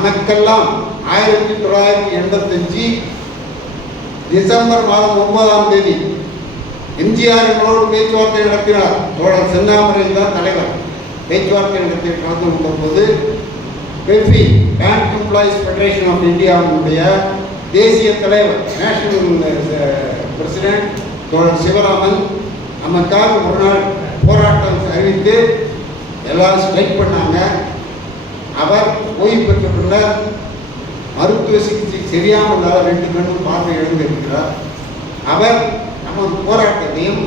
நமக்கெல்லாம் ஆயிரத்தி தொள்ளாயிரத்தி எண்பத்தஞ்சு டிசம்பர் மாதம் ஒன்பதாம் தேதி எம்ஜிஆர் எங்களோடு பேச்சுவார்த்தை நடத்தினார். தோழர் செந்தாமரையில் தான் தலைவர். பேச்சுவார்த்தை நடத்தி கலந்து கொண்ட போது BEFI bank employees federation of இந்தியாவினுடைய தேசிய தலைவர் நேஷனல் பிரசிடென்ட் தோழர் சிவராமன் நமக்காக ஒரு நாள் போராட்டம் அறிவித்து எல்லாரும் ஸ்ட்ரைக் பண்ணாங்க. அவர் ஓய்வு பெற்ற பின்னர் மருத்துவ சிகிச்சை சரியாமல் ரெண்டு கண்ணும் பார்வை எழுந்திருக்கிறார். அவர் நமது போராட்டத்தையும்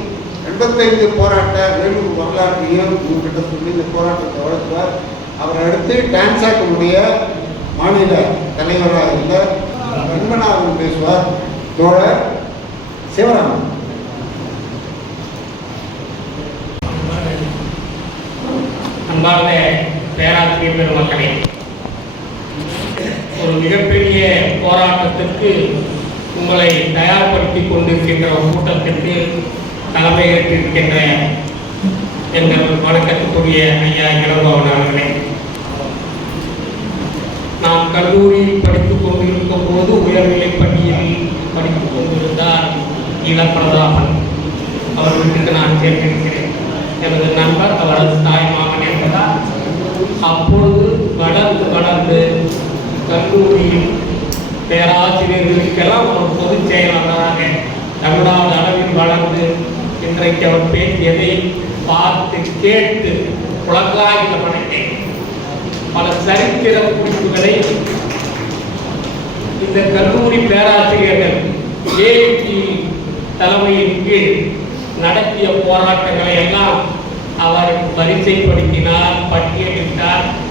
எண்பத்தைந்து போராட்ட வேலூர் வரலாற்றையும் உங்ககிட்ட சொல்லி இந்த போராட்டத்தை வளர்த்துவார். அவரை அடுத்து டான்சாக்கனுடைய மாநில தலைவராக இருந்த வெண்மனாவும் பேசுவார். தோழர் சிவராமன். அன்பார்ந்த பேராசிரியர் பெருமக்களே ஒரு மிகப்பெரிய போராட்டத்திற்கு உங்களை தயார்படுத்தி கொண்டிருக்கின்ற ஒரு கூட்டத்திற்கு தலைமையேற்றிருக்கின்ற எங்கள் வணக்கத்துக்குரிய ஐயா இளம்பவன் அவர்களே நாம் கல்லூரியில் படித்துக் கொண்டிருக்கும் போது உயர்நிலைப் பள்ளியில் படித்துக் கொண்டிருந்தார் இளப்பிரதாபன் அவர்களுக்கு நான் கேட்டிருக்கிறேன் எனது நண்பர் அவரது அப்பொழுது வளர்ந்து வளர்ந்து கல்லூரியில் பேராசிரியர்களுக்கெல்லாம் ஒரு பொதுச் செயலாளராக தமிழ்நாடு அளவில் வளர்ந்து இன்றைக்கு அவர் பேசியதை பார்த்து கேட்டு புலங்காய்ந்த மனத்தை பல சரித்திர குறிப்புகளை இந்த கல்லூரி பேராசிரியர்கள் ஏபி தலைமையின் கீழ் நடத்திய போராட்டங்களை எல்லாம் அவர் வரிசைப்படுத்தினார் பட்டியல்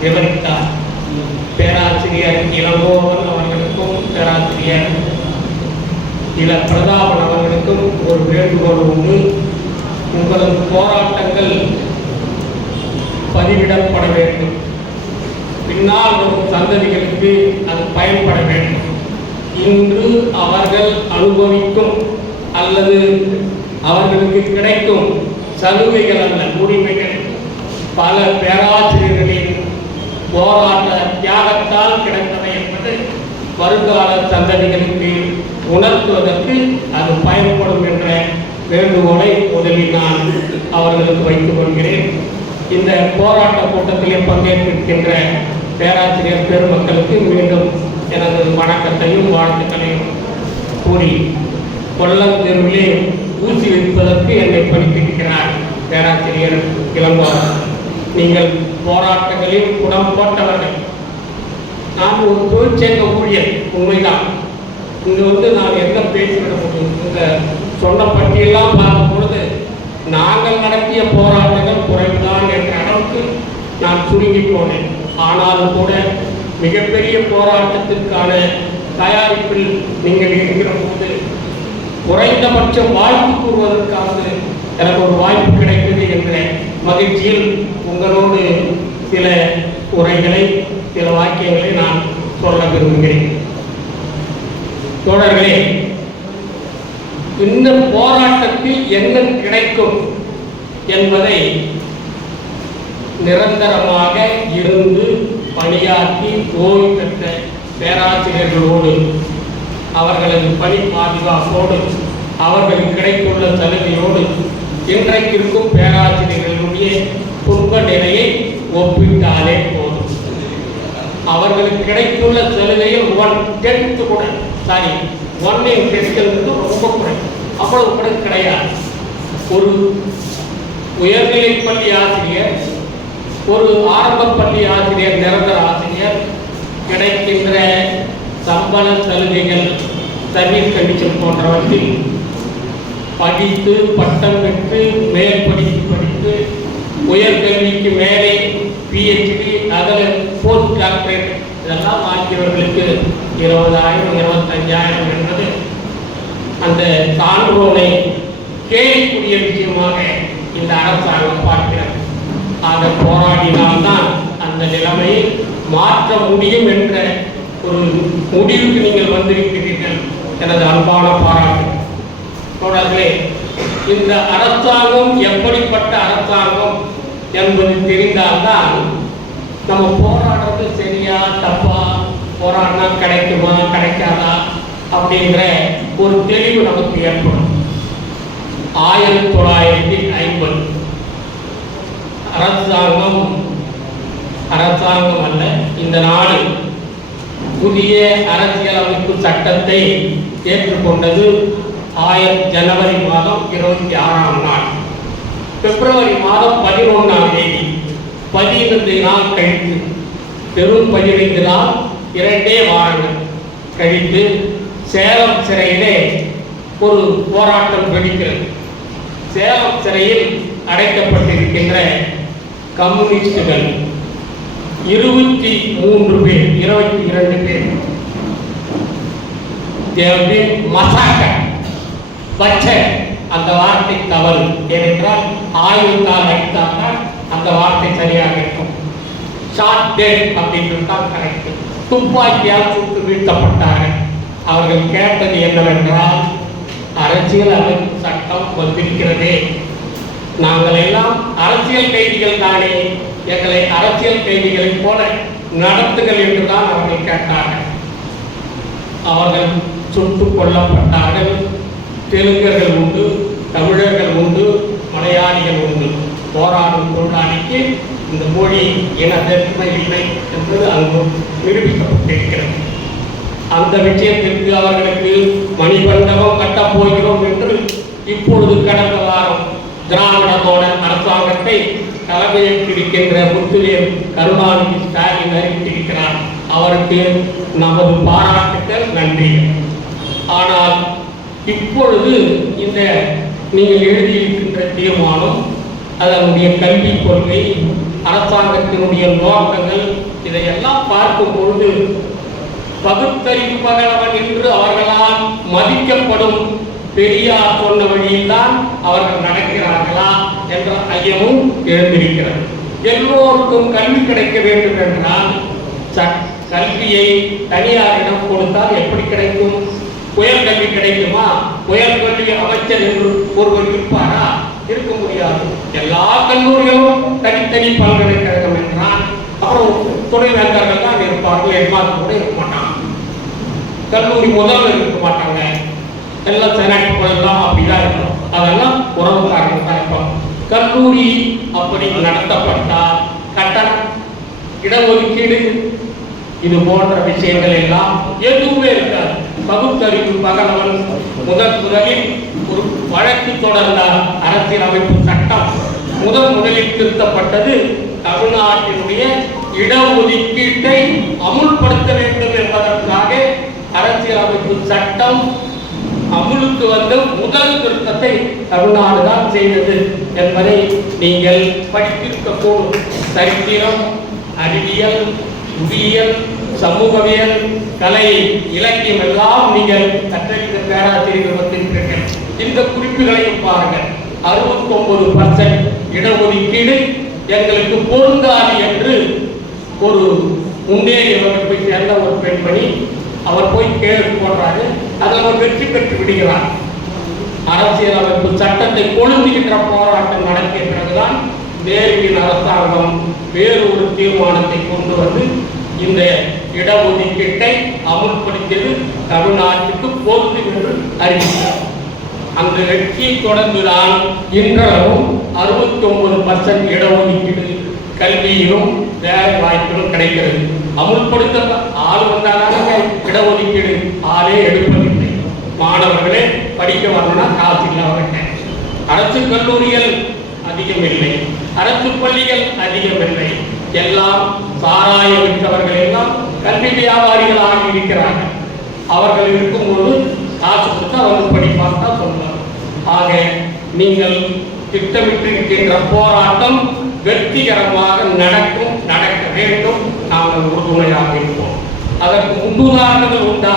விவரித்தார் பேராசிரியர் இளங்கோவன் அவர்களுக்கும் பேராசிரியர் இள பிரதாபன் அவர்களுக்கும் ஒரு வேண்டுகோள் உண்டு உங்களது போராட்டங்கள் பதிவிடப்பட வேண்டும் பின்னால் வரும் சந்ததிகளுக்கு அது பயன்பட வேண்டும் இன்று அவர்கள் அனுபவிக்கும் அல்லது அவர்களுக்கு கிடைக்கும் சலுகைகள் அல்ல உரிமைகள் பல பேராசிரியர்கள் போராட்ட தியாகத்தால் கிடைத்தவை என்பது வருங்கால சந்ததிகளுக்கு உணர்த்துவதற்கு அது பயன்படும் என்ற வேண்டுகோளை முதலில் நான் அவர்களுக்கு வைத்துக் கொள்கிறேன். இந்த போராட்ட கூட்டத்திலே பங்கேற்றிருக்கின்ற பேராசிரியர் பெருமக்களுக்கு மீண்டும் எனது வணக்கத்தையும் வாழ்த்துக்களையும் கூறி கொல்லத்தெருவிலே ஊசி வைப்பதற்கு என்னை படித்திருக்கிறார் பேராசிரியர் இளங்கோவன் நீங்கள் போராட்டங்களில் குடம் போட்டவர்கள் நான் ஒரு தொழிற்சங்க ஊழியர் உண்மைதான். இங்கு வந்து நான் எந்த பேசிவிட முடியும் இந்த சொன்ன பற்றியெல்லாம் பார்க்கும் பொழுது நாங்கள் நடத்திய போராட்டங்கள் குறைவுதான் என்ற அளவுக்கு நான் சுருங்கி போனேன். ஆனாலும் கூட மிகப்பெரிய போராட்டத்திற்கான தயாரிப்பில் நீங்கள் இருக்கிற போது குறைந்தபட்சம் வாழ்த்து கூறுவதற்காக எனக்கு ஒரு வாய்ப்பு கிடைத்தது என்ற மகிழ்ச்சியில் உங்களோடு சில உரைகளை சில வாக்கியங்களை நான் சொல்ல விரும்புகிறேன். தோழர்களே இந்த போராட்டத்தில் என்ன கிடைக்கும் என்பதை நிரந்தரமாக இருந்து பணியாற்றி ஓய்வு பெற்ற பேராசிரியர்களோடு அவர்களது பணி பாதுகாப்போடு அவர்களுக்கு கிடைத்துள்ள சலுகையோடு இன்றைக்கிருக்கும் பேராசிரியர்களுடைய துன்ப நிலையை ஒப்பிட்டாலே போதும். அவர்களுக்கு கிடைத்துள்ள சலுகையில் ஒன் டென்த் கூட சாரி ஒன் இன் டென்த்ங்கிறது ரொம்ப குறை. அவ்வளவு கூட கிடையாது. ஒரு உயர்நிலை பள்ளி ஆசிரியர் ஒரு ஆரம்ப பள்ளி ஆசிரியர் நிரந்தர ஆசிரியர் கிடைக்கின்ற சம்பள சலுகைகள் சர்வீஸ் கண்டிஷன் போன்றவற்றில் படித்து பட்டம் பெற்று மேல் படிப்பு படித்து உயர்கல்விக்கு மேலே பிஹெச்டி அதில் போஸ்ட் டாக்டரேட் இதெல்லாம் ஆகியவர்களுக்கு இருபதாயிரம் இருபத்தஞ்சாயிரம் என்பது அந்த சான்றோனை கேட்கக்கூடிய விஷயமாக இந்த அரசாங்கம் பார்க்கிறது. ஆக போராடினால்தான் அந்த நிலைமையை மாற்ற முடியும் என்ற ஒரு முடிவுக்கு நீங்கள் வந்திருக்கிறீர்கள். எனது அன்பான பாராட்டு. தோழர்களே இந்த அரசாங்கம் எப்படிப்பட்ட அரசாங்கம் என்பது தெரிந்தால்தான் நம்ம போராடுறது சரியா தப்பா போராடினா கிடைக்குமா கிடைக்காதா அப்படின்ற ஒரு தெளிவு நமக்கு ஏற்படும். ஆயிரத்தி தொள்ளாயிரத்தி ஐம்பது. அரசாங்கம் அரசாங்கம் அல்ல இந்த நாடு புதிய அரசியலமைப்பு சட்டத்தை ஏற்றுக்கொண்டது ஆயிரம் ஜனவரி மாதம் இருபத்தி ஆறாம் நாள். பிப்ரவரி மாதம் பதினொன்றாம் தேதி. பதினைந்து நாள் கழித்து. பெரும் பதினைந்து நாள் இரண்டே வாரங்கள் கழித்து சேலம் சிறையிலே ஒரு போராட்டம் வெடிக்கிறது. சேலம் சிறையில் அடைக்கப்பட்டிருக்கின்ற கம்யூனிஸ்டுகள் இருபத்தி மூன்று பேர் இருபத்தி இரண்டு பேர் மசாக்கர். வச்ச அந்த வார்த்தை தவறு. ஏனென்றால் ஆயுள்தால் அடித்தால்தான் அந்த வார்த்தை சரியாக இருக்கும். ஷார்ட் டெட் தான் கரெக்ட் துப்பாக்கியால் சுட்டு வீழ்த்தப்பட்டார்கள் அவர்கள் கேட்டது என்னவென்றால் அரசியல் அமைப்பு சட்டம் வந்திருக்கிறதே நாங்கள் எல்லாம் அரசியல் கைதிகள் தானே. எங்களை அரசியல் கைதிகளைப் போல நடத்துகள் என்றுதான் அவர்கள் கேட்டார்கள். அவர்கள் சுட்டுக் கொல்லப்பட்டார்கள். தெலுங்கர்கள் உண்டு தமிழர்கள் உண்டு மலையாளிகள் உண்டு. போராடும் தொழிலாளிக்கு இந்த மொழி இன வேற்றுமை இல்லை என்பது அங்கு நிரூபிக்கப்பட்டிருக்கிறது. அந்த விஷயத்திற்கு அவர்களுக்கு மணிமண்டபம் கட்டப் போகிறோம் என்று இப்பொழுது கடந்த வாரம் திராவிடத்தோட அரசாங்கத்தை தலைமையேற்றிருக்கின்ற முத்துவேல் கருணாநிதி ஸ்டாலின் அறிவித்திருக்கிறார். அவருக்கு நமது பாராட்டுக்கள் நன்றி ஆனால் இப்பொழுது இந்த நீங்கள் எழுதியிருக்கின்ற தீர்மானம் அதனுடைய கல்விக் கொள்கை அரசாங்கத்தினுடைய நோக்கங்கள் இதையெல்லாம் பார்க்கும் பொழுது பகுத்தறிவு பகலவன் என்று அவர்களால் மதிக்கப்படும் பெரியார் சொன்ன வழியில்தான் அவர்கள் நடக்கிறார்களா என்ற ஐயமும் எழுந்திருக்கிறது. எல்லோருக்கும் கல்வி கிடைக்க வேண்டும் என்றால் ச- கல்வியை தனியாரிடம் கொடுத்தால் எப்படி கிடைக்கும்? புயல் கல்வி கிடைக்குமா? புயல் கல்வி அமைச்சர் என்று ஒருவர் இருப்பாரா? இருக்க முடியாது. எல்லா கல்லூரிகளும் தனித்தனி பல்கலைக்கழகம் என்றால் அப்புறம் துணைவேந்தர்கள் தான் இருப்பார்கள் ஹெட்மாஸ்டர் கூட இருக்க மாட்டாங்க. கல்லூரி முதல்வர் இருக்க மாட்டாங்க. எல்லாம் செனட் எல்லாம் அப்படிதான் இருக்கும் அதெல்லாம் உறவுக்காரர்கள் தான் இருப்பாங்க. கல்லூரி அப்படி நடத்தப்பட்டால் கட்டணம் இடஒதுக்கீடு இது போன்ற விஷயங்கள் எல்லாம் எதுவுமே இருக்காது. பகுத்தறிவு பகலவன் முதல் முதலில் ஒரு வழக்கு தொடர்ந்தார் அரசியலமைப்பு சட்டம் முதல் முதலில் திருத்தப்பட்டது தமிழ்நாட்டினுடைய இடஒதுக்கீட்டை அமுல்படுத்த வேண்டும் என்பதற்காக அரசியலமைப்பு சட்டம் அமுலுக்கு வந்த முதல் திருத்தத்தை தமிழ்நாடு தான் செய்தது என்பதை நீங்கள் படித்திருக்கக்கூடும் சரித்திரம் அறிவியல் புவியியல் சமூகவியல் கலை இலக்கியம் எல்லாம் நீங்கள் கற்றறிந்த பேராசிரியர்கள் வந்திருக்கிறீர்கள் இந்த குறிப்புகளையும் பாருங்கள். அறுபத்தி ஒன்பது பர்சன்ட் இடஒதுக்கீடு எங்களுக்கு பொருந்தாது என்று ஒரு முன்னேறிய வகுப்பை சேர்ந்த ஒரு பெண்மணி அவர் போய் கேள்வி போடுறாரு. அதில் அவர் வெற்றி பெற்று விடுகிறார். அரசியலமைப்பு சட்டத்தை கொழுந்துகின்ற போராட்டம் நடத்திய பிறகுதான் நேருவின் அரசாங்கம் வேறு ஒரு தீர்மானத்தை கொண்டு வந்து இந்த இடஒதுக்கீட்டை அமுல்படுத்தியது தமிழ்நாட்டுக்கு பொருந்தும் என்று அறிவித்தார். அந்த வெற்றியை தொடர்ந்துதான் இன்றளவும் அறுபத்தி ஒன்பது பர்சன்ட் இடஒதுக்கீடு கல்வியிலும் வேலை வாய்ப்பிலும் கிடைக்கிறது. அமுல்படுத்த ஆள் வந்தாலும் இடஒதுக்கீடு ஆளே எடுப்பதில்லை. மாணவர்களே படிக்க வரணும்னா காசு இல்லாமல் அரசு கல்லூரிகள் அதிகம் இல்லை அரசு பள்ளிகள் அதிகம் இல்லை எல்லாம் சாராய விட்டவர்கள் எல்லாம் கல்வி வியாபாரிகளாக இருக்கிறார்கள். அவர்கள் இருக்கும்போது காசு கொடுத்தா வந்து படிப்பாங்க தான் சொல்லுவாங்க ஆக நீங்கள் திட்டமிட்டிருக்கின்ற போராட்டம் வெற்றிகரமாக நடக்கும் நடக்க வேண்டும். நாங்கள் உறுதுணையாக இருப்போம். அதற்கு முன்னுதாரணங்கள் உண்டா?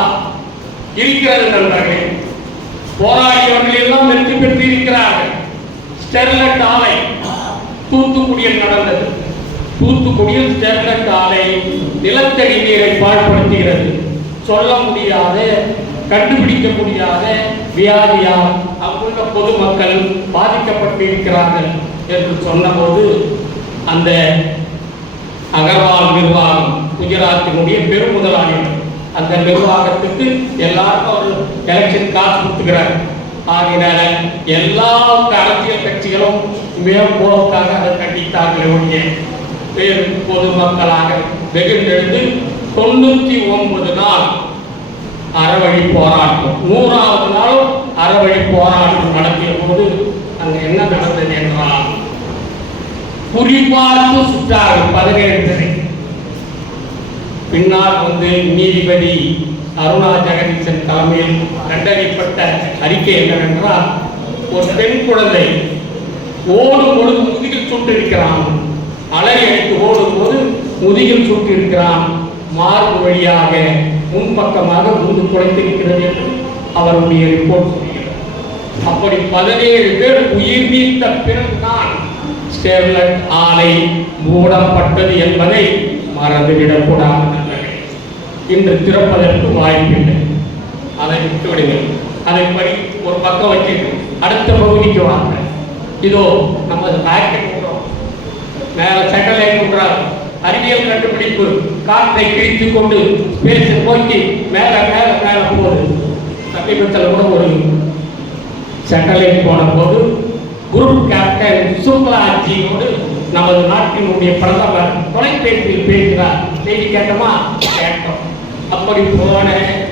இருக்கிறது நண்பர்களே போராடியவர்கள் எல்லாம் வெற்றி பெற்றிருக்கிறார்கள். ஸ்டெர்லைட் ஆலை தூத்துக்குடியில் நடந்தது. தூத்துக்குடியில் ஸ்டெர்லைட் ஆலை நிலத்தடி நீரை பாழ்படுத்துகிறது. சொல்ல முடியாத கண்டுபிடிக்க முடியாத வியாதியால் அங்குள்ள பொதுமக்கள் பாதிக்கப்பட்டிருக்கிறார்கள் என்று சொன்னபோது அந்த அகர்வால் நிர்வாகம் குஜராத்தினுடைய பெருமுதலாளிகள் அந்த நிர்வாகத்துக்கு எல்லாருக்கும் அவர்கள் எலெக்ஷன் காசு கொடுத்துக்கிறார் ஆகினால எல்லா அரசியல் கட்சிகளும் மேம்போக்காக அதை கண்டித்தார்கள் ஒழிய பேரும் பொதுமக்களாக வெகுண்டெழுந்து தொண்ணூத்தி ஒன்பது நாள் அறவழி போராட்டம். நூறாவது நாளும் அறவழி போராட்டம் நடத்திய போது அங்க என்ன நடந்தது என்றால் குறிபார்த்து சுற்றார்கள் பதினேழு பின்னால் வந்து நீதிபதி அருணா ஜெகதீசன் தலைமையில் கண்டறியப்பட்ட அறிக்கை என்னவென்றால் ஒரு பெண் குழந்தை ஓடும் பொழுது முதுகில் சுட்டிருக்கிறான் அலறி அடித்து ஓடும் போது முதுகில் சுட்டிருக்கிறான். மார்பு வழியாக முன்பக்கமாக உந்து குறைத்திருக்கிறது என்று அவருடைய ரிப்போர்ட் சொல்கிறது. அப்படி பதினேழு பேர் உயிர் நீத்த பிறகுதான் ஸ்டெர்லைட் ஆலை மூடப்பட்டது என்பதை மறந்துவிடக்கூடாது நண்பர்களே. இன்று திறப்பதற்கு வாய்ப்பில்லை. அதை விட்டு விடுங்கள். அதை படி ஒரு பக்கம் வச்சுட்டு அடுத்த பகுதிக்கு வாங்க. இதோ நம்ம ராக்கெட் மேல சேட்டலைட் விடுறாரு அறிவியல் கண்டுபிடிப்பு காற்றை கிழித்து கொண்டு ஸ்பேஸ் போக்கி மேல மேல மேல போகுது சமீபத்தில் கூட ஒரு சேட்டலைட் போன போது குரூப் கேப்டன் சுக்லாஜியோடு நமது நாட்டினுடைய பிரதமர் தொலைபேசியில் பேசுகிறார் செய்தி கேட்டோமா? கேட்டோம். அப்படி போன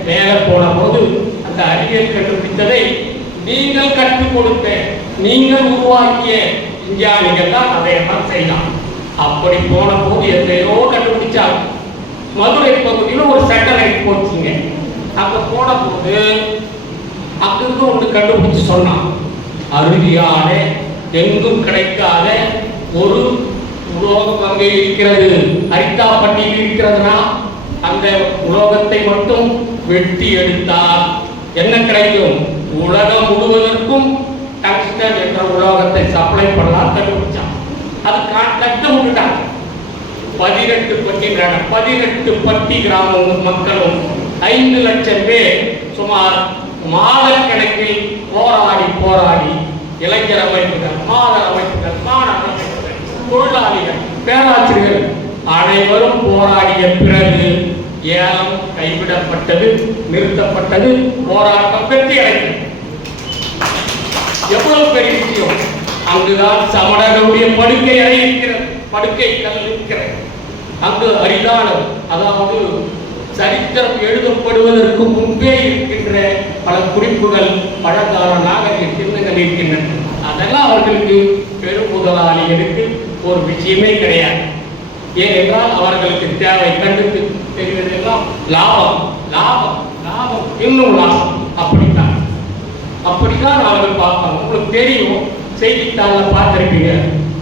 மேலே போன போது அந்த அறிவியல் கண்டுபிடித்ததை நீங்கள் கற்றுக் கொடுத்த நீங்கள் உருவாக்கிய விஞ்ஞானிகள் தான் அதையெல்லாம் செய்யலாம் அப்படி போன போது எத்தையோ கண்டுபிடிச்சாங்க. மதுரை பகுதியில் ஒரு சேட்டலைட் போச்சுங்க அங்கே போன போது அங்கிருந்து ஒன்று கண்டுபிடிச்சு சொன்னான் அறுதியான எங்கும் கிடைக்காத ஒரு உலோகம் அங்கே இருக்கிறது. அரித்தாப்பட்டியில் இருக்கிறதுனா அந்த உலோகத்தை மட்டும் வெட்டி எடுத்தால் என்ன கிடைக்கும்? உலகம் முழுவதற்கும் டங்ஸ்டன் என்ற உலோகத்தை சப்ளை பண்ணலாம் கண்டுபிடிச்சான். அது கட்ட விட்டுட்டாங்க பதினெட்டு பட்டி கிராமம் பதினெட்டு பட்டி கிராமமும் மக்களும் ஐந்து லட்சம் பேர் சுமார் மாதக்கணக்கில் போராடி போராடி இளைஞர் அமைப்புகள் மாதர் அமைப்புகள் மாணவர் அமைப்புகள் தொழிலாளிகள் பேராசிரியர்கள் அனைவரும் போராடிய பிறகு ஏலம் கைவிடப்பட்டது நிறுத்தப்பட்டது போராட்டம் வெற்றி அடைந்தது. எவ்வளவு பெரிய விஷயம்? அங்குதான் சமணர்களுடைய படுக்கை அறை இருக்கிறது படுக்கை கல் இருக்கிறது அங்கு அரிதானம் அதாவது சரித்திரம் எழுதப்படுவதற்கு முன்பே இருக்கின்ற பல குறிப்புகள் பழங்கால நாகரிக சின்னங்கள் இருக்கின்றன. அதெல்லாம் அவர்களுக்கு பெரும் முதலாளிகளுக்கு ஒரு விஷயமே கிடையாது. ஏனென்றால் அவர்களுக்கு தேவை கண்டுக்கு தெரிவதெல்லாம் லாபம் லாபம் லாபம் இன்னும் லாபம். அப்படி அப்படித்தான் அவர்கள் பார்ப்பாங்க. உங்களுக்கு தெரியும் செய்தித்தாளில் பார்த்துருப்பீங்க.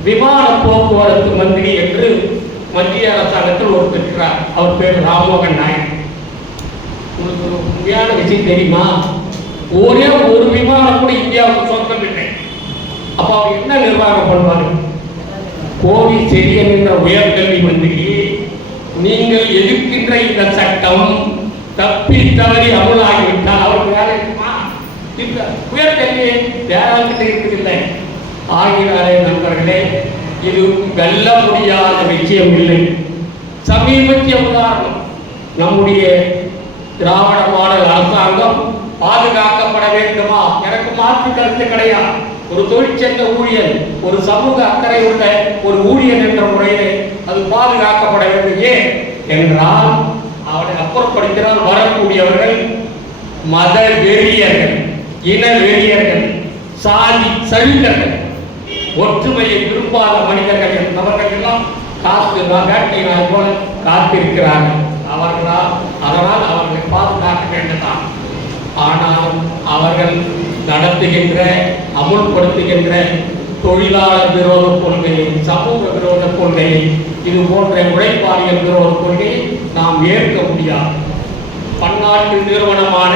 விமான போக்குவரத்து மந்திரி என்று மத்திய அரசாங்கத்தில் ஒருத்தர் இருக்கிறார். அவர் பேர் ராமமோகன் நாயக் உங்களுக்கு ஒரு உண்மையான விஷயம் தெரியுமா? ஒரே ஒரு விமானம் கூட இந்தியாவுக்கு சொந்தம் இல்லை. அப்போ அவர் என்ன நிர்வாகம் பண்ணுவாரு? கோவி செரியன் என்ற உயர்கல்வி மந்திரி நீங்கள் எதிர்க்கின்ற இந்த சட்டம் தப்பி தவறி அமலாகிவிட்டால் இல்ல. உயர்கல்வி யாரால்கிட்ட இருக்கவில்லை ஆகினாலே நண்பர்களே இது வெல்ல முடியாத விஷயம் இல்லை சமீபத்திய உதாரணம் நம்முடைய திராவிட மாடல் அரசாங்கம் பாதுகாக்கப்பட வேண்டுமா? எனக்கு மாற்று கருத்து கிடையாது. ஒரு தொழிற்சங்க ஊழியர் ஒரு சமூக அக்கறை உள்ள ஒரு ஊழியர் என்ற முறையிலே அது பாதுகாக்கப்பட வேண்டும். ஏன்? என்றால் அவனை அப்புறப்படுத்தினால் வரக்கூடியவர்கள் மத வெறியர்கள் இன வெறியர்கள் சாதி சலுகர்கள் ஒற்றுமையை விரும்பாத மனிதர்கள் என்பவர்கள் எல்லாம் காத்து நான் வேட்டை நாய் போல காத்திருக்கிறார்கள். அவர்களால் அதனால் அவர்களை பாதுகாக்க வேண்டுதான் ஆனால் அவர்கள் நடத்துகின்ற அமுல்படுத்துகின்ற தொழிலாளர் விரோத கொள்கை சமூக விரோத கொள்கையை இது போன்ற உழைப்பாளிகள் விரோத கொள்கையை நாம் ஏற்க முடியாது. பன்னாட்டு நிறுவனமான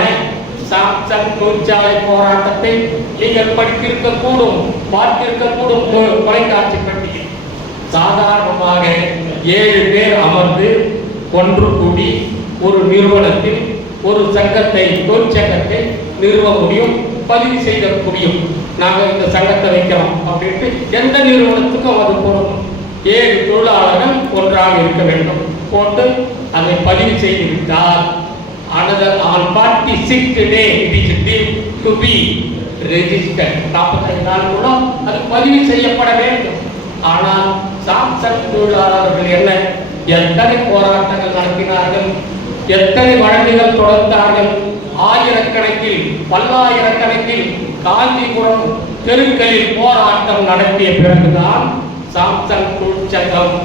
சாம்சங் தொழிற்சாலை போராட்டத்தை நீங்கள் படித்திருக்க கூடும் பார்த்திருக்க கூடும் தொலைக்காட்சி பட்டியல். சாதாரணமாக ஏழு பேர் அமர்ந்து ஒன்று கூடி ஒரு நிறுவனத்தில் ஒரு சங்கத்தை தொழிற்சங்கத்தை நிறுவ முடியும் பதிவு செய்த முடியும். நாங்கள் இந்த சங்கத்தை வைக்கிறோம் அப்படின்ட்டு எந்த நிறுவனத்துக்கும் அது போகணும் ஏழு தொழிலாளர்கள் ஒன்றாக இருக்க வேண்டும். போட்டு அதை பதிவு செய்து விட்டால் another on 46th day it is due to be registered. 45 நாளுக்குள்ள அது பதிவு செய்யப்பட வேண்டும். ஆனால் சாம்சங் தொழிலாளர்கள் என்ன? எத்தனை போராட்டங்கள் நடத்தினார்கள்? எத்தனை வழக்குகள் தொடர்ந்தார்கள் ஆயிரக்கணக்கில் பல்லாயிரக்கணக்கில் காந்திபுரம் தெருக்களில் போராட்டம் நடத்திய பிறகுதான் சாம்சங் தொழிற்சங்கம்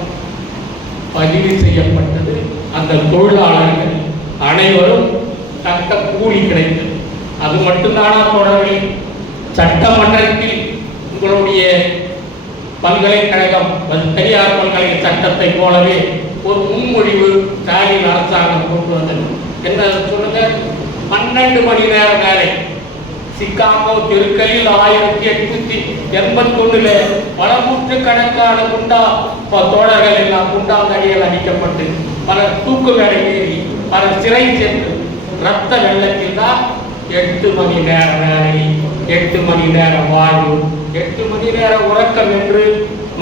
பதிவு செய்யப்பட்டது. அந்த தொழிலாளர்கள் அனைவரும் தக்க கூலி கிடைத்தது அது மட்டும்தானா தொடர்பில் சட்டமன்றத்தில் உங்களுடைய பல்கலைக்கழகம் அது பெரியார் பல்கலை சட்டத்தை போலவே ஒரு முன்மொழிவு ஸ்டாலின் அரசாங்கம் கொண்டு வந்தது. என்ன சொல்லுங்க? பன்னெண்டு மணி நேர வேலை. சிக்காகோ தெருக்களில் ஆயிரத்தி எட்நூத்தி எண்பத்தி ஒண்ணுல பல நூற்றுக்கணக்கான குண்டா ப- தோழர்கள் எல்லாம் குண்டா தடியில் அடிக்கப்பட்டு பல தூக்கு வேலை அவர் சிறை சென்று ரத்த வெள்ளத்தில் தான் எட்டு மணி நேர வேலை எட்டு மணி நேர வாழ்வு எட்டு மணி நேர உறக்கம் என்று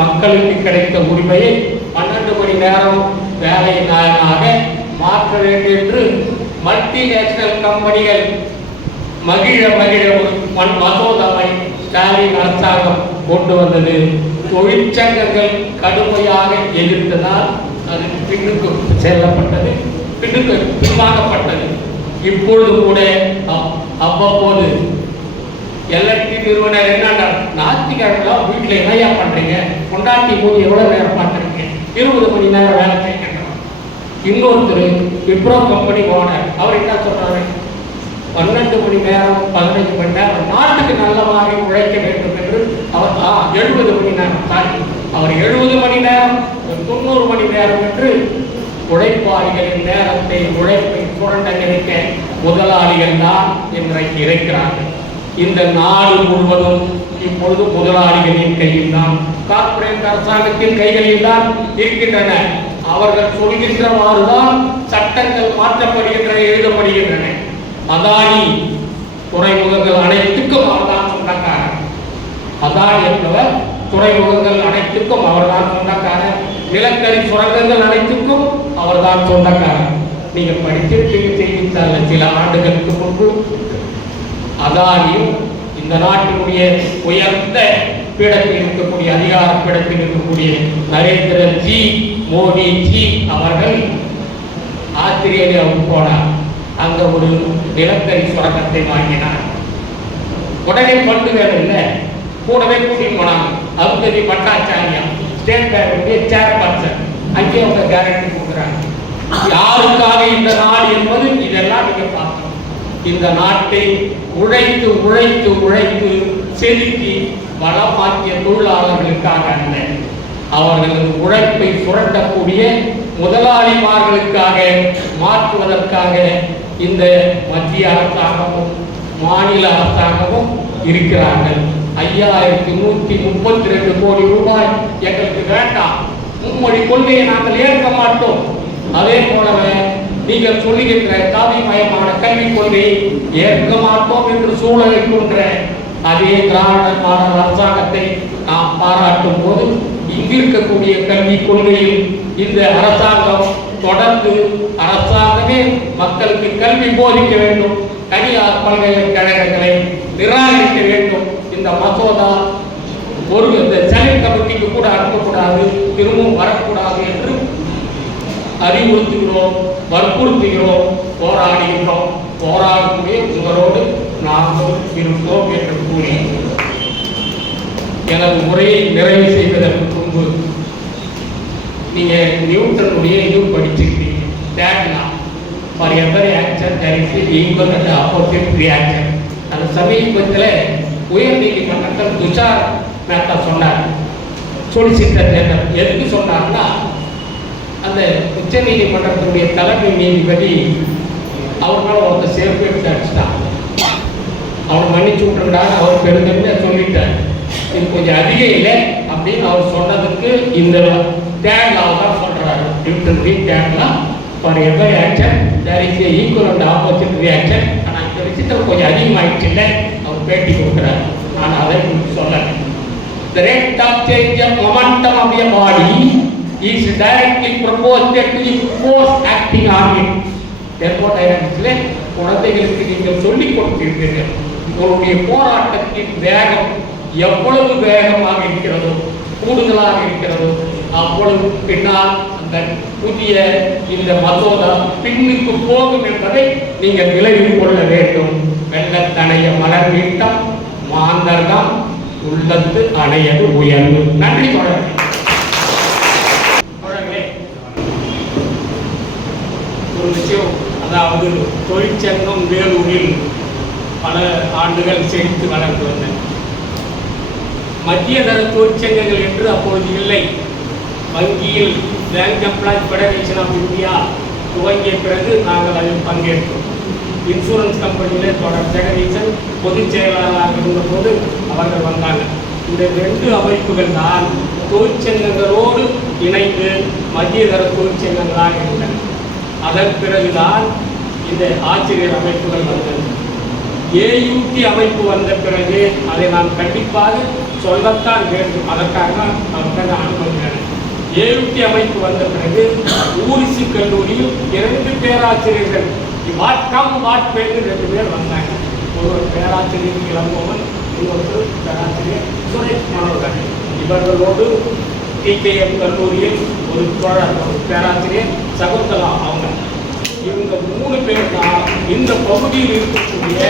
மக்களுக்கு கிடைத்த உரிமையை பன்னெண்டு மணி நேரம் வேலை நாயனாக மாற்ற வேண்டும் என்று மல்டிநேஷனல் கம்பெனிகள் மகிழ மகிழ மண் மசோதாவை ஸ்டாலின் அரசாங்கம் கொண்டு வந்தது. தொழிற்சங்கங்கள் கடுமையாக எதிர்த்ததால் அது பின்னுக்கு செல்லப்பட்டது. பின்னுக்கு பின்வாங்கப்பட்டது. இப்பொழுது கூட அவ்வப்போது எல்என்டி நிறுவனர் என்ன ஞாயிற்றுக்கிழமை வீட்டில் என்னையா பண்றீங்க. கொண்டாட்டி போது எவ்வளவு நேரம் பார்த்துருக்கீங்க? இருபது மணி நேரம் வேலை செய்கின்றோம் இன்னொருத்தர் விப்ரோ கம்பெனி ஓனர். அவர் என்ன சொல்றாரு? பன்னெண்டு மணி நேரம் பதினஞ்சு மணி நேரம் நாட்டுக்கு நல்ல மாதிரி உழைக்க வேண்டும் என்று அவர் ஆ எழுபது மணி நேரம் சாரி அவர் எழுபது மணி நேரம் தொண்ணூறு மணி நேரம் என்று உழைப்பாளிகளின் நேரத்தை உழைப்பை சுரண்ட நினைக்க முதலாளிகள் தான் இன்றைக்கு இருக்கிறார்கள். இந்த நாடு முழுவதும் இப்பொழுது முதலாளிகளின் கையில் தான் கார்ப்பரேட் அரசாங்கத்தின் கைகளில் தான் இருக்கின்றன. அவர்கள் சொல்கின்றவாறுதான் சட்டங்கள் மாற்றப்படுகின்றன எழுதப்படுகின்றன. அதானி துறைமுகங்கள் அனைத்துக்கும் அவர்தான் சொந்தக்காரர். அதானி என்பவர் துறைமுகங்கள் அனைத்துக்கும் அவர்தான் சொந்தக்காரர். நிலக்கரி சுரங்கங்கள் அனைத்துக்கும் அவர்தான் சொந்தக்காரர் நீங்க படித்திருப்பீங்க தெரிவித்தால சில ஆண்டுகளுக்கு முன்பு அதானியும் இந்த நாட்டினுடைய உயர்ந்த பீடத்தில் இருக்கக்கூடிய அதிகார பீடத்தில் இருக்கக்கூடிய நரேந்திர ஜி மோடி ஜி அவர்கள் ஆஸ்திரேலியாவுக்கு போனார். அங்க ஒரு நிலக்கரி சுரங்கத்தை வாங்கினார். உடனே பண்டு இல்லை. கூடவே கூட்டிட்டு போனாங்க. Arundhati Bhattacharya State Bank chairperson அங்கே அவங்க கேரண்டி கொடுக்குறாங்க. யாருக்காக இந்த நாடு என்பது இதெல்லாம் நீங்க பார்க்கணும். இந்த நாட்டை உழைத்து உழைத்து உழைத்து செதுக்கி வளமாக்கிய தொழிலாளர்களுக்காக அல்ல. அவர்களது உழைப்பை சுரண்டக்கூடிய முதலாளிமார்களுக்காக மாற்றுவதற்காக இந்த மத்திய அரசாங்கமும் மாநில அரசாங்கமும் இருக்கிறார்கள். ஐயாயிரத்தி நூத்தி முப்பத்தி ரெண்டு கோடி ரூபாய் எங்களுக்கு வேண்டாம். மும்மொழி கொள்கையை நாங்கள் ஏற்க மாட்டோம். அதே போலவே நீங்கள் சொல்லுகின்ற காவிமயமான கல்வி கொள்கையை ஏற்க மாட்டோம் என்று சூழ வைக்கின்ற அதே திராவிட மாடல் அரசாங்கத்தை நாம் பாராட்டும் போது இங்கு இருக்கக்கூடிய கொள்கையில் இந்த அரசாங்கம் தொடர்ந்து அரசாங்கமே மக்களுக்கு கல்வி போதிக்க வேண்டும் தனியார் பல்கலைக்கழகங்களை நிராகரிக்க வேண்டும். இந்த மசோதா ஒரு இந்த செனட் கமிட்டிக்கு கூட அனுப்பக்கூடாது திரும்பவும் வரக்கூடாது என்று அறிவுறுத்துகிறோம் வற்புறுத்துகிறோம் போராடுகிறோம் போராடக்கூடிய உங்களோடு நாங்கள் இருப்போம் என்று கூறி எனது உரையை நிறைவு செய்வதற்கு முன்பு நீங்கள் நியூட்டனுடைய இது படிச்சிருக்கீங்க. தேட்னா for every action there equal and opposite reaction அந்த சமீபத்தில் உயர் நீதிமன்றத்தில் துஷார் மேத்தா சொன்னார். சொலிசிட்டர் ஜெனரல் எதுக்கு சொன்னார்னா அந்த உச்ச நீதிமன்றத்தினுடைய தலைமை நீதிபதி அவர் மேல ஒருத்தர் சேஃப் எடுத்து அடிச்சிட்டான். அவர் மன்னிச்சு விட்டுருந்தான்னு அவர் பெருந்தன்மையா சொல்லிட்டார். இது கொஞ்சம் அதிகம் இல்லை அப்படின்னு அவர் சொன்னதுக்கு இந்த தேங்காவை தான் சொல்றாரு. நியூட்டன் ரி தேங்காய் for every action there is a equal and opposite reaction ஆனால் இந்த விஷயத்தில் கொஞ்சம் அதிகமாயிடுச்சு இல்லை. அவர் பேட்டி கொடுக்குறாரு. நான் அதை உங்களுக்கு சொல்லலை. The rate of change of momentum of a body is directly proposed to the force acting on it. தெர்மோடைனமிக்ஸ்ல குழந்தைகளுக்கு நீங்கள் சொல்லிக் கொடுத்திருக்கிறீர்கள். உங்களுடைய போராட்டத்தின் வேகம் எவ்வளவு வேகமாக இருக்கிறதோ கூடுதலாக இருக்கிறதோ அவ்வளவு பின்னால் அந்த புதிய இந்த மசோதா பின்னுக்கு போகும் என்பதை நீங்கள் நிலையில் கொள்ள வேண்டும். வெள்ளத்தடைய மலர் நீட்டம் மாந்தர்தான் உள்ளத்து அணையது உயர்வு. நன்றி தொடர்ந்து தொடர்களே ஒரு விஷயம் அதாவது தொழிற்சங்கம் வேலூரில் பல ஆண்டுகள் செழித்து வளர்ந்து வந்தன. மத்திய தர தொழிற்சங்கங்கள் என்று அப்பொழுது இல்லை. வங்கியில் bank employee federation of India துவங்கிய பிறகு நாங்கள் அதில் பங்கேற்றோம். இன்சூரன்ஸ் கம்பெனியில் தொடர் ஜெகதீசன் பொதுச் செயலாளராக இருந்தபோது அவர்கள் வந்தாங்க. இந்த ரெண்டு அமைப்புகள் தான் தொழிற்சங்கங்களோடு இணைந்து மத்திய தர தொழிற்சங்கங்களாக இருந்தன. அதன் பிறகுதான் இந்த ஆசிரியர் அமைப்புகள் வந்தது. ஏயூடி அமைப்பு வந்த பிறகு அதை நான் கண்டிப்பாக சொல்லத்தான் வேண்டும். அதற்காக தான் அதற்காக அனுமதிக்கிறேன் ஏயூடி அமைப்பு வந்த பிறகு ஊரிசி கல்லூரியில் இரண்டு பேராசிரியர்கள் வாட்கம் வாட்பேன்னு ரெண்டு பேர் வந்தாங்க. ஒருவர் பேராசிரியர் இளங்கோவன் இன்னொருத்தர் பேராசிரியர் சுரேஷ் மனோகர் இவர்களோடு டிகேஎம் கல்லூரியில் ஒரு பேராசிரியர் சகுந்தலா அவங்க. இவங்க மூணு பேர் தான் இந்த பகுதியில் இருக்கக்கூடிய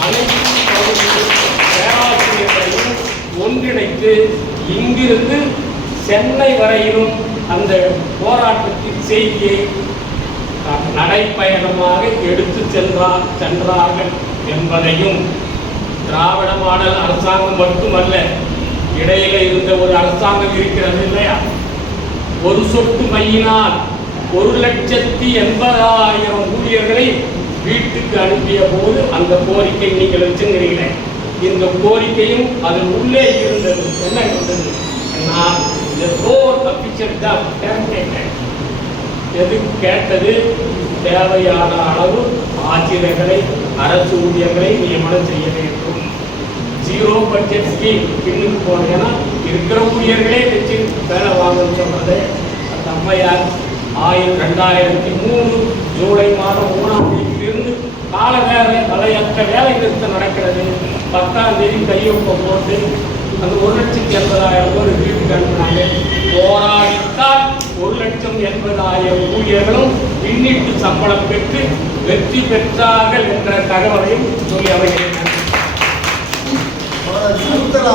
அனைத்து பகுதியில் பேராசிரியர்களையும் ஒன்றிணைத்து இங்கிருந்து சென்னை வரையிலும் அந்த போராட்டத்தின் செய்தியை நடைப்பயணமாக எடுத்து சென்றார் சென்றார்கள் என்பதையும் திராவிட மாடல் அரசாங்கம் மட்டுமல்ல இடையில இருந்த ஒரு அரசாங்கம் இருக்கிறது இல்லையா? ஒரு சொட்டு மையினால் ஒரு லட்சத்தி எண்பதாயிரம் ஊழியர்களை வீட்டுக்கு அனுப்பிய போது அந்த கோரிக்கை நீங்கள் வச்சுங்கிறீங்களே இந்த கோரிக்கையும் அதன் உள்ளே இருந்தது. என்ன இருந்தது? நான் இந்த ரோட் தான் கேட்டேன். எது கேட்டது? தேவையான அளவு ஆசிரியர்களை அரசு ஊழியர்களை நியமனம் செய்ய வேண்டும். ஜீரோ பட்ஜெட் ஸ்கீம் பின்னுக்கு போனீங்கன்னா இருக்கிற ஊழியர்களே வச்சு வேலை வாங்கன்னு சொன்னது அந்த அம்மையார் ஆயிரம் ரெண்டாயிரத்தி மூணு ஜூலை மாதம் மூணாம் தேதியிலிருந்து கால வேலை தலையற்ற வேலை நிறுத்தம் நடக்கிறது. பத்தாம் தேதி கையொப்பம் போட்டு அந்த ஒரு லட்சத்தி எண்பதாயிரம் பேர் வீட்டுக்கு அனுப்பினாங்க. போராடித்தால் ஒரு லட்சம் எண்பதாயிரம் ஊழியர்களும் பின்னிட்டு சம்பளம் பெற்று வெற்றி பெற்றார்கள் என்ற தகவலையும் சொல்லி அவர்கள் சகுந்தலா